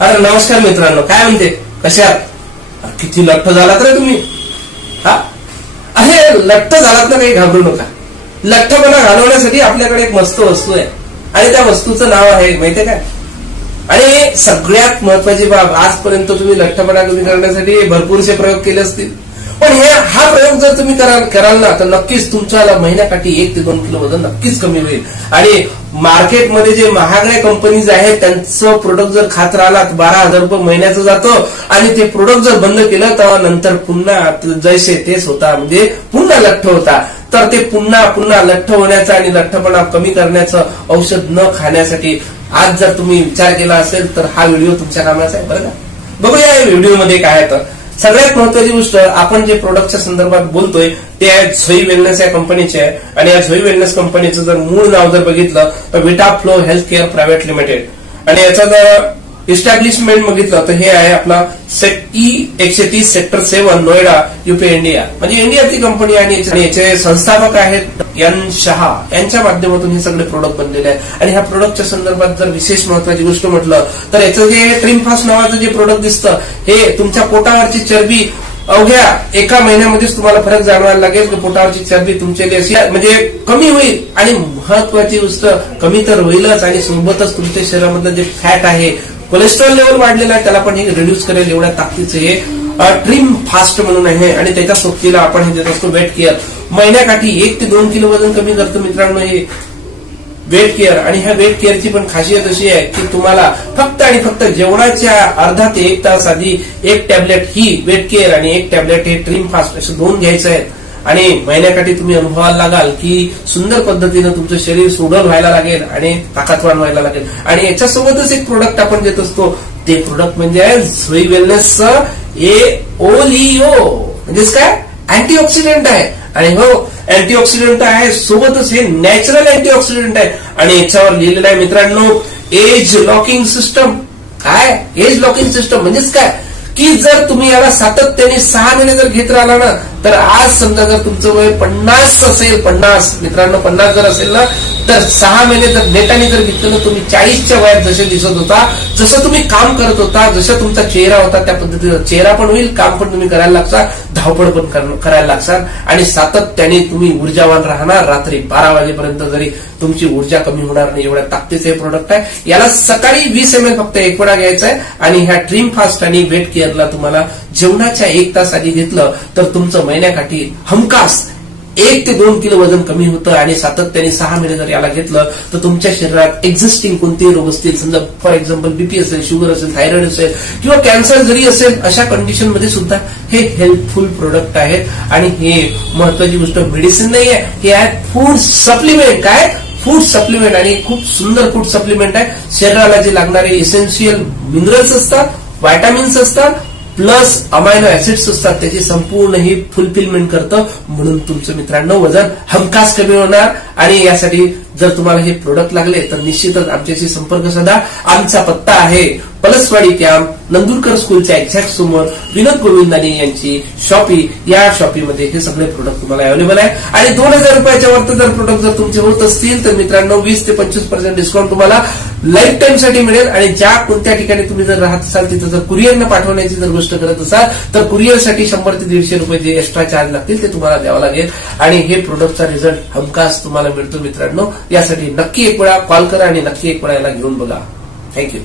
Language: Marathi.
अरे नमस्कार मित्रांनो, काय म्हणते, कसे आहात? किती लठ्ठ झालात रे तुम्ही. हा अरे लठ्ठ झालात ना, काही घाबरू नका. लठ्ठपणा घालवण्यासाठी आपल्याकडे एक मस्त वस्तू आहे आणि त्या वस्तूचं नाव आहे माहितीये काय? आणि सगळ्यात महत्वाची बाब, आजपर्यंत तुम्ही लठ्ठपणा कमी करण्यासाठी भरपूरसे प्रयोग केले असतील, पण हा प्रयोग जर तुम्ही कराल ना, तर नक्कीच तुमच्या महिन्याकाठी 1 ते 2 किलो वजन नक्कीच कमी होईल. आणि मार्केटमध्ये जे महागड्या कंपनीज आहेत त्यांचं प्रोडक्ट जर खात राहिलात, 12,000 रुपये महिन्याचं जातं आणि ते प्रोडक्ट जर बंद केलं तर नंतर पुन्हा जैसे तेच होता, म्हणजे पुन्हा लठ्ठ होता. तर ते पुन्हा लठ्ठ होण्याचं आणि लठ्ठपणा कमी करण्याचं औषध न खाण्यासाठी आज जर तुम्ही विचार केला असेल तर हा व्हिडिओ तुमच्या कामाचा आहे, बरं का? बघूया या व्हिडिओमध्ये काय आहे. तर सगळ्यात महत्वाची गोष्ट, आपण जे प्रोडक्टच्या संदर्भात बोलतोय ते आहे झोई वेलनेस या कंपनीचे आहे. आणि या झोई वेलनेस कंपनीचं जर मूळ नाव जर बघितलं तर विटाफ्लो हेल्थ केअर प्रायव्हेट लिमिटेड. आणि याचा जर इस्टॅब्लिशमेंट बघितलं तर हे आहे आपला E130 sector 7 Noida UP India, म्हणजे इंडियाची कंपनी. आणि याचे संस्थापक आहेत एन शहा, यांच्या माध्यमातून हे सगळे प्रोडक्ट बनलेले आहेत. आणि ह्या प्रोडक्टच्या संदर्भात जर विशेष महत्वाची गोष्ट म्हटलं तर याचं जे ट्रिमफास्ट नावाचं जे प्रोडक्ट दिसतं, हे तुमच्या पोटावरची चरबी अवघ्या 1 महिन्यामध्येच तुम्हाला फरक जाणवायला लागेल की पोटावरची चरबी तुमच्या म्हणजे कमी होईल. आणि महत्वाची गोष्ट, कमी तर होईलच आणि सोबतच तुमच्या शरीरामधलं जे फॅट आहे, कोलेस्ट्रॉल लेवल वाढलेला आहे, त्याला पण हे रिड्यूस करेल. एवढ्या ताकदीचं हे ट्रिम फास्ट म्हणून आहे. आणि त्याच्या सोबतीला आपण हे देत असतो वेट केअर. महिन्याकाठी 1 ते 2 किलो वजन कमी करतो मित्रांनो हे वेट केअर. आणि ह्या वेट केअरची पण खासियत अशी आहे की तुम्हाला फक्त आणि फक्त जेवणाच्या अर्धा ते 1 तास आधी 1 टॅबलेट ही वेट केअर आणि 1 टॅबलेट हे ट्रिम फास्ट असे 2 घ्यायचे आहेत. आणि महिन्याकाठी तुम्ही अनुभवायला लागाल की सुंदर पद्धतीनं तुमचं शरीर सुडल व्हायला लागेल आणि ताकदवान व्हायला लागेल. आणि याच्यासोबतच एक प्रोडक्ट आपण देत असतो, ते प्रोडक्ट म्हणजे आहे झोई वेलनेसचं ओलिओ. म्हणजेच काय, अँटीऑक्सिडंट आहे. आणि हो, अँटीऑक्सिडंट आहे, सोबतच हे नॅचरल अँटीऑक्सिडंट आहे. आणि याच्यावर लिहिलेलं आहे मित्रांनो, एज लॉकिंग सिस्टम. काय एज लॉकिंग सिस्टम म्हणजेच काय की जर तुम्ही याला सातत्याने 6 महिने जर घेत राहिला ना, तर आज समजा जर तुमचं वय 50 असेल, 50 मित्रांनो 50 जर असेल ना, तर 6 महिने जर नेटाने जर घेतलं ना, तुम्ही 40च्या वयात जसे दिसत होता, जसं तुम्ही काम करत होता, जसं तुमचा चेहरा होता त्या पद्धतीचा चेहरा पण होईल, काम पण तुम्ही करायला लागसाल, धावपळ पण करायला लागसाल. आणि सातत्याने तुम्ही ऊर्जावान राहणार. रात्री 12 वाजेपर्यंत जरी तुमची ऊर्जा कमी होणार नाही, एवढ्या ताकदीचे हे प्रोडक्ट आहे. याला सकाळी 20 ml फक्त 1 वेळा घ्यायचा आहे. आणि ह्या ट्रिम फास्ट आणि वेट केअरला तुम्हाला जेवणाच्या 1 तास आधी घेतलं तर तुमचं महिन्याकाठी हमखास 1 ते 2 किलो वजन कमी होतं. आणि सातत्याने 6 महिने जर याला घेतलं तर तुमच्या शरीरात एक्झिस्टिंग कोणतेही रोग असतील, समजा फॉर एक्झाम्पल बीपी असेल, शुगर असेल, थायरॉइड असेल किंवा कॅन्सर जरी असेल, अशा कंडिशन मध्ये सुद्धा हे हेल्पफुल प्रोडक्ट आहेत. आणि हे महत्वाची गोष्ट, मेडिसिन नाही आहे, हे आहे फूड सप्लिमेंट. काय फूड सप्लिमेंट, आणि खूप सुंदर फूड सप्लिमेंट आहे. शरीराला जे लागणारे इसेन्शियल मिनरल्स असतात, व्हायटामिन्स असतात, प्लस अमायनो ऍसिड्स असतात, त्याची संपूर्ण ही फुलफिलमेंट करतं. म्हणून तुमचं मित्रांनो वजन हमखास कमी होणार. आणि यासाठी जर तुम्हाला हे प्रोडक्ट लागले तर निश्चितच आमच्याशी संपर्क साधा. आमचा पत्ता आहे पलसवाडी कॅम्प, नंदुरकर स्कूलच्या एक्झॅक्ट समोर विनोद गोविंदानी यांची शॉपी. या शॉपीमध्ये हे सगळे प्रोडक्ट तुम्हाला अवेलेबल आहे. आणि 2,000 रुपयाच्या वरती जर प्रोडक्ट जर तुमचे होत असतील तर मित्रांनो 20 ते 25% डिस्काउंट तुम्हाला लाईफ टाईम साठी मिळेल. आणि ज्या कोणत्या ठिकाणी तुम्ही जर राहत असाल तिथं जर कुरिअरनं पाठवण्याची जर गोष्ट करत असाल तर कुरिअरसाठी 100 ते 150 रुपये जे एक्स्ट्रा चार्ज लागतील ते तुम्हाला द्यावं लागेल. आणि हे प्रोडक्टचा रिझल्ट हमखास तुम्हाला मिळतो मित्रांनो. यासाठी नक्की 1 वेळा कॉल करा आणि नक्की 1 वेळा याला घेऊन बघा. थँक्यू.